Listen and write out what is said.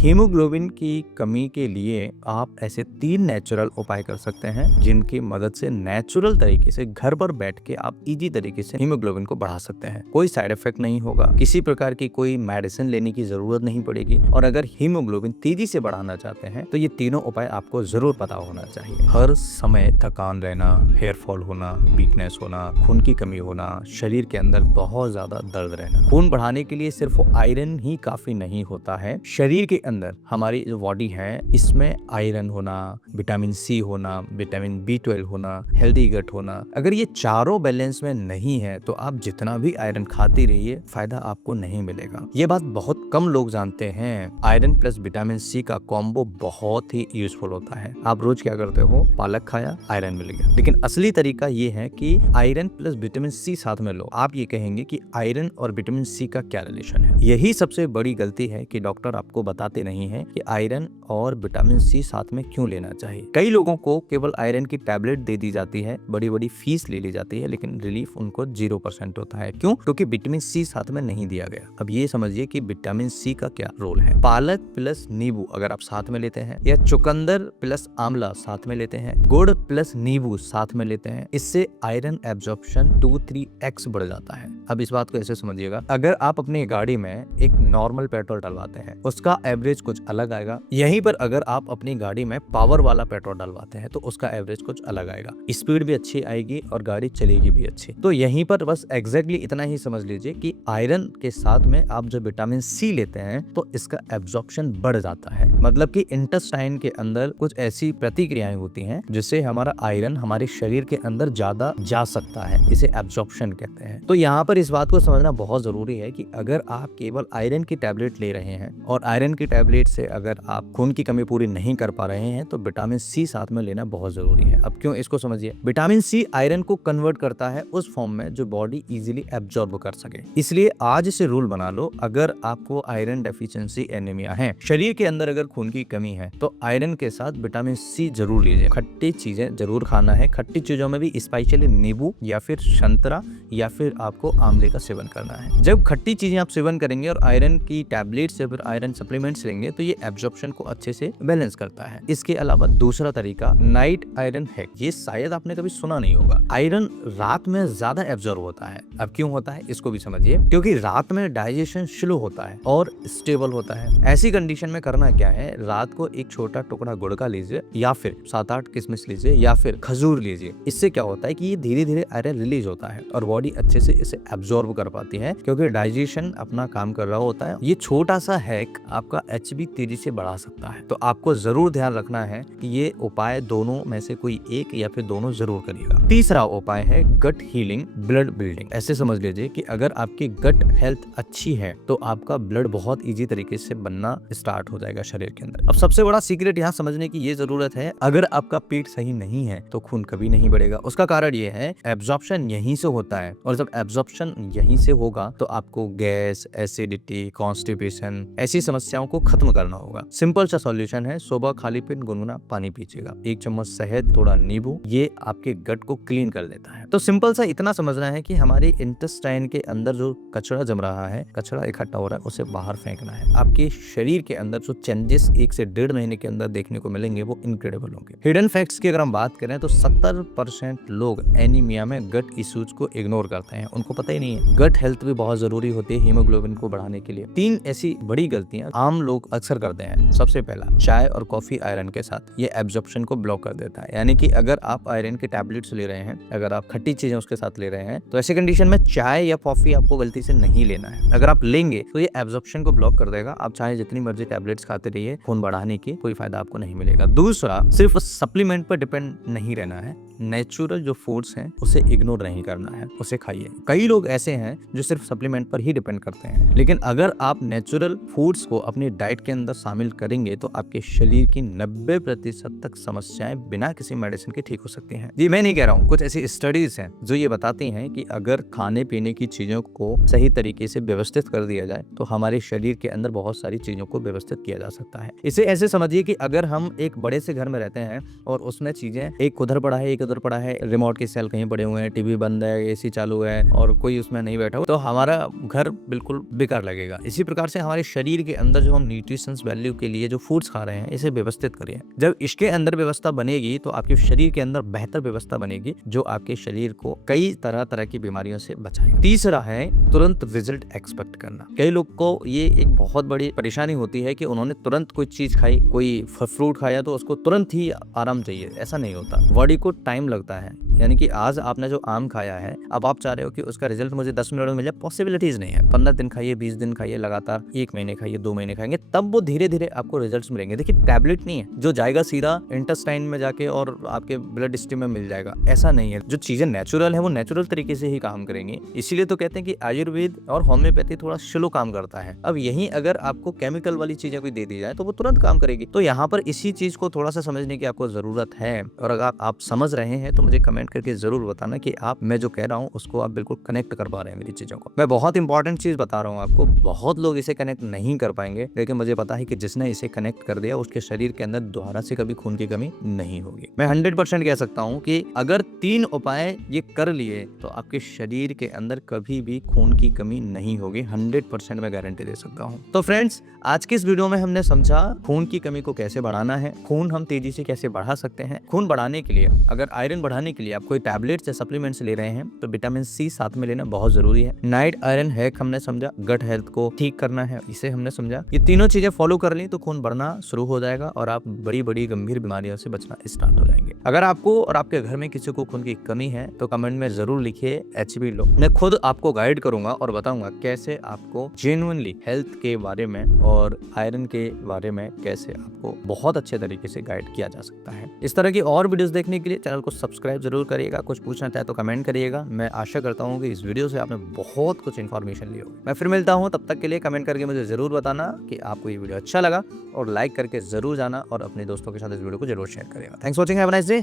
Haemoglobin की कमी के लिए आप ऐसे 3 नेचुरल उपाय कर सकते हैं जिनकी मदद से नेचुरल तरीके से घर पर बैठ के आप इजी तरीके से हीमोग्लोबिन को बढ़ा सकते हैं। कोई साइड इफेक्ट नहीं होगा, किसी प्रकार की कोई मेडिसिन लेने की जरूरत नहीं पड़ेगी। और अगर हीमोग्लोबिन तेजी से बढ़ाना चाहते हैं तो ये तीनों उपाय आपको जरूर पता होना चाहिए। हर समय थकान रहना, हेयर फॉल होना, वीकनेस होना, खून की कमी होना, शरीर के अंदर बहुत ज्यादा दर्द रहना। खून बढ़ाने के लिए सिर्फ आयरन ही काफी नहीं होता है। शरीर के अंदर हमारी जो बॉडी है इसमें आयरन होना, विटामिन सी होना, विटामिन B12 होना, हेल्दी गट होना, अगर ये चारों बैलेंस में नहीं है तो आप जितना भी आयरन खाते रहिए फायदा आपको नहीं मिलेगा। ये बात बहुत कम लोग जानते हैं। आयरन प्लस विटामिन सी का कॉम्बो बहुत ही यूजफुल होता है। आप रोज क्या करते हो, पालक खाया, आयरन मिल गया। लेकिन असली तरीका ये है कि आयरन प्लस विटामिन सी साथ में लो। आप ये कहेंगे कि आयरन और विटामिन सी का क्या रिलेशन है। यही सबसे बड़ी गलती है कि डॉक्टर आपको बताते नहीं है कि आयरन और विटामिन सी साथ में क्यों लेना चाहिए। कई लोगों को केवल आयरन की टैबलेट दे दी जाती है, बड़ी बड़ी फीस ले ली जाती है, लेकिन रिलीफ उनको 0% होता है। क्यों? क्योंकि विटामिन सी साथ में नहीं दिया गया। अब ये समझिए कि विटामिन सी का क्या रोल है। पालक प्लस नींबू अगर आप साथ में लेते हैं, या चुकंदर प्लस आंवला साथ में लेते हैं, गुड़ प्लस नींबू साथ में लेते हैं, इससे आयरन एब्जॉर्प्शन 2-3x बढ़ जाता है। अब इस बात को ऐसे समझिएगा, अगर आप अपनी गाड़ी में एक नॉर्मल पेट्रोल डलवाते हैं उसका एवरेज कुछ अलग आएगा। यहीं पर अगर आप अपनी गाड़ी में पावर वाला पेट्रोल डलवाते हैं तो उसका एवरेज कुछ अलग आएगा। स्पीड भी अच्छी आएगी और गाड़ी चलेगी भी अच्छी। तो यहीं पर बस एग्जैक्टली इतना ही समझ लीजिए कि आयरन के साथ में आप जब विटामिन सी लेते हैं तो इसका एब्जॉर्प्शन बढ़ जाता है। मतलब कि इंटेस्टाइन के अंदर कुछ ऐसी प्रतिक्रियाएं होती हैं जिससे हमारा आयरन हमारे शरीर के अंदर ज्यादा जा सकता है। इसे एब्जॉर्प्शन कहते हैं। तो यहाँ पर इस बात को समझना बहुत जरूरी है कि अगर आप केवल आयरन की टैबलेट ले रहे हैं और आयरन की टैबलेट से अगर आप खून की कमी पूरी नहीं कर पा रहे हैं तो विटामिन सी साथ में लेना बहुत जरूरी है। अब क्यों, इसको समझिए। विटामिन सी आयरन को कन्वर्ट करता है उस फॉर्म में जो बॉडी इजीली एब्जॉर्ब कर सके। इसलिए आज से रूल बना लो, अगर आपको आयरन डेफिशिएंसी एनीमिया है, शरीर के अंदर अगर खून की कमी है, तो आयरन के साथ विटामिन सी जरूर लीजिए। खट्टी चीजें जरूर खाना है। खट्टी चीजों में भी स्पेशली नींबू या फिर संतरा या फिर आपको आंवले का सेवन करना है। जब खट्टी चीजें आप सेवन करेंगे और आयरन की टैबलेट से फिर आयरन सप्लीमेंट्स लेंगे तो ये एब्जॉर्प्शन को अच्छे से बैलेंस करता है। इसके अलावा दूसरा तरीका नाइट आयरन हैक, ये शायद आपने कभी सुना नहीं होगा। आयरन रात में ज्यादा एब्जॉर्ब होता है। अब क्यों होता है इसको भी समझिए। क्योंकि रात में डाइजेशन स्लो होता है और स्टेबल होता है। ऐसी कंडीशन में करना क्या है, रात को एक छोटा टुकड़ा गुड़ का लीजिए या फिर 7-8 किशमिश लीजिए या फिर खजूर लीजिए। इससे क्या होता है कि ये धीरे धीरे आयरन रिलीज होता है और बॉडी अच्छे से इसे एब्जॉर्ब कर पाती है क्योंकि डाइजेशन अपना काम कर रहा होता है। ये छोटा सा हैक आपका एचबी तेजी से बढ़ा सकता है। तो आपको जरूर ध्यान रखना है कि ये उपाय दोनों में से कोई एक या फिर दोनों जरूर करिएगा। तीसरा उपाय है गट हीलिंग, ब्लड बिल्डिंग। ऐसे समझ लीजिए कि अगर आपकी गट हेल्थ अच्छी है तो आपका ब्लड बहुत इजी तरीके से बनना स्टार्ट हो जाएगा शरीर के अंदर। अब सबसे बड़ा सीक्रेट यहाँ समझने की ये जरूरत है, अगर आपका पेट सही नहीं है तो खून कभी नहीं बढ़ेगा। उसका कारण ये है एब्जॉर्प्शन यहीं से होता है और जब एब्जॉर्प्शन यहीं से होगा तो आपको गैस, एसिडिटी, कॉन्स्टिपेशन ऐसी समस्याओं को खत्म करना होगा। सिंपल सा सॉल्यूशन है, सुबह खाली पेट गुनगुना पानी पीजिएगा, 1 चम्मच शहद, थोड़ा नींबू, ये आपके गट को क्लीन कर देता है। तो सिंपल सा इतना समझना है कि हमारे इंटेस्टाइन के अंदर जो कचरा जम रहा है, कचरा इकट्ठा हो रहा है, उसे बाहर फेंकना है। आपके शरीर के अंदर जो चेंजेस 1 से 1.5 महीने के अंदर देखने को मिलेंगे वो इनक्रेडिबल होंगे। हिडन फैक्ट्स की अगर हम बात करें तो 70% लोग एनीमिया में गट इश्यूज को इग्नोर करते हैं, उनको पता ही नहीं है। गट हेल्थ भी बहुत जरूरी होती है हीमोग्लोबिन को बढ़ाने के लिए। 3 ऐसी बड़ी गलतियां आम लोग अक्सर करते हैं। सबसे पहला, चाय और कॉफी आयरन के साथ, ये एब्जॉर्प्शन को ब्लॉक कर देता है। यानी कि अगर आप आयरन के टैबलेट्स ले रहे हैं, अगर आप खट्टी चीजें उसके साथ ले रहे हैं, तो ऐसी कंडीशन में चाय या कॉफी आपको गलती से नहीं लेना है। अगर आप लेंगे तो ये एब्जॉर्प्शन को ब्लॉक कर देगा। आप चाहे जितनी मर्जी टैबलेट्स खाते रहिए, खून बढ़ाने की कोई फायदा आपको नहीं मिलेगा। दूसरा, सिर्फ सप्लीमेंट पर डिपेंड नहीं रहना है। नेचुरल जो फूड्स हैं उसे इग्नोर नहीं करना है, उसे खाइए। कई लोग ऐसे हैं जो सिर्फ सप्लीमेंट पर ही डिपेंड करते हैं, लेकिन अगर आप नेचुरल फूड्स को अपनी डाइट के अंदर शामिल करेंगे तो आपके शरीर की 90% तक समस्याएं बिना किसी मेडिसिन के ठीक हो सकती हैं। जी मैं नहीं कह रहा हूँ, कुछ ऐसी स्टडीज हैं जो ये बताती हैं कि अगर खाने पीने की चीजों को सही तरीके से व्यवस्थित कर दिया जाए तो हमारे शरीर के अंदर बहुत सारी चीजों को व्यवस्थित किया जा सकता है। इसे ऐसे समझिए कि अगर हम एक बड़े से घर में रहते हैं और उसमें चीजें एक उधर पड़ा है, एक उधर पड़ा है, रिमोट के सेल कहीं पड़े हुए हैं, टीवी बंद है, एसी चालू है और कोई उसमें नहीं बैठा हो, तो हमारा घर बिल्कुल बेकार लगेगा। इसी प्रकार से हमारे शरीर के अंदर जो हम न्यूट्रिशंस वैल्यू के लिए जो फूड्स खा रहे हैं इसे व्यवस्थित करिए। जब इसके अंदर व्यवस्था बनेगी तो आपके शरीर के अंदर बेहतर व्यवस्था बनेगी जो आपके शरीर को कई तरह की बीमारियों से बचाएगी। तीसरा है तुरंत रिजल्ट एक्सपेक्ट करना। कई लोग को ये एक बहुत बड़ी परेशानी होती है कि उन्होंने तुरंत कोई चीज खाई, कोई फ्रूट खाया तो उसको तुरंत ही आराम चाहिए। ऐसा नहीं होता, बॉडी को टाइम लगता है। यानी कि आज आपने जो आम खाया है, अब आप चाह रहे हो कि उसका रिजल्ट मुझे 10 मिनट में मिल जाए, पॉसिबिलिटीज नहीं है। 15 दिन खाइए, 20 दिन खाइए, लगातार 1 महीने खाइए, 2 महीने खाएंगे, तब वो धीरे धीरे आपको रिजल्ट्स मिलेंगे। देखिए टैबलेट नहीं है जो जाएगा सीधा इंटेस्टाइन में जाके और आपके ब्लड स्ट्रीम में मिल जाएगा, ऐसा नहीं है। जो चीजें नेचुरल है वो नेचुरल तरीके से ही काम करेंगी। इसीलिए तो कहते हैं कि आयुर्वेद और होम्योपैथी थोड़ा स्लो काम करता है। अब यही अगर आपको केमिकल वाली चीजें कोई दे दी जाए तो वो तुरंत काम करेगी। तो यहाँ पर इसी चीज को थोड़ा सा समझने की आपको जरूरत है। और अगर आप समझ रहे हैं तो मुझे कमेंट करके जरूर बताना कि आप मैं जो कह रहा हूँ उसको आप बिल्कुल कनेक्ट कर पा रहे हैं मेरी चीजों को। मैं बहुत इंपॉर्टेंट चीज बता रहा हूँ आपको, बहुत लोग इसे कनेक्ट नहीं कर पाएंगे, लेकिन मुझे पता है कि जिसने इसे कनेक्ट कर दिया उसके शरीर के अंदर दोबारा से कभी खून की कमी नहीं होगी। मैं 100% कह सकता हूँ कि अगर 3 उपाय ये कर लिए तो आपके शरीर के अंदर कभी भी खून की कमी नहीं होगी। 100% मैं गारंटी दे सकता हूँ। तो फ्रेंड्स, आज की इस वीडियो में हमने समझा खून की कमी को कैसे बढ़ाना है, खून हम तेजी से कैसे बढ़ा सकते हैं। खून बढ़ाने के लिए, अगर आयरन बढ़ाने के लिए आप कोई टैबलेट्स या सप्लीमेंट्स ले रहे हैं तो विटामिन सी साथ में लेना बहुत जरूरी है। नाइट आयरन हैक हमने समझा, गट हेल्थ को ठीक करना है इसे हमने समझा। ये तीनों चीजें फॉलो कर ली तो खून बढ़ना शुरू हो जाएगा और आप बड़ी बड़ी गंभीर बीमारियों से बचना स्टार्ट हो जाएंगे। अगर आपको और आपके घर में किसी को खून की कमी है तो कमेंट में जरूर लिखिए HB लो। मैं खुद आपको गाइड करूंगा और बताऊंगा कैसे आपको जेन्युइनली हेल्थ के बारे में और आयरन के बारे में कैसे आपको बहुत अच्छे तरीके से गाइड किया जा सकता है। इस तरह की और वीडियोस देखने के लिए चैनल को सब्सक्राइब जरूर करिएगा। कुछ पूछना चाहे तो कमेंट करिएगा। मैं आशा करता हूँ कि इस वीडियो से आपने बहुत कुछ इन्फॉर्मेशन ली होगी। मैं फिर मिलता हूँ, तब तक के लिए कमेंट करके मुझे जरूर बताना कि आपको ये वीडियो अच्छा लगा और लाइक करके जरूर जाना और अपने दोस्तों के साथ इस वीडियो को जरूर शेयर करिएगा। Thanks for watching, have a nice day.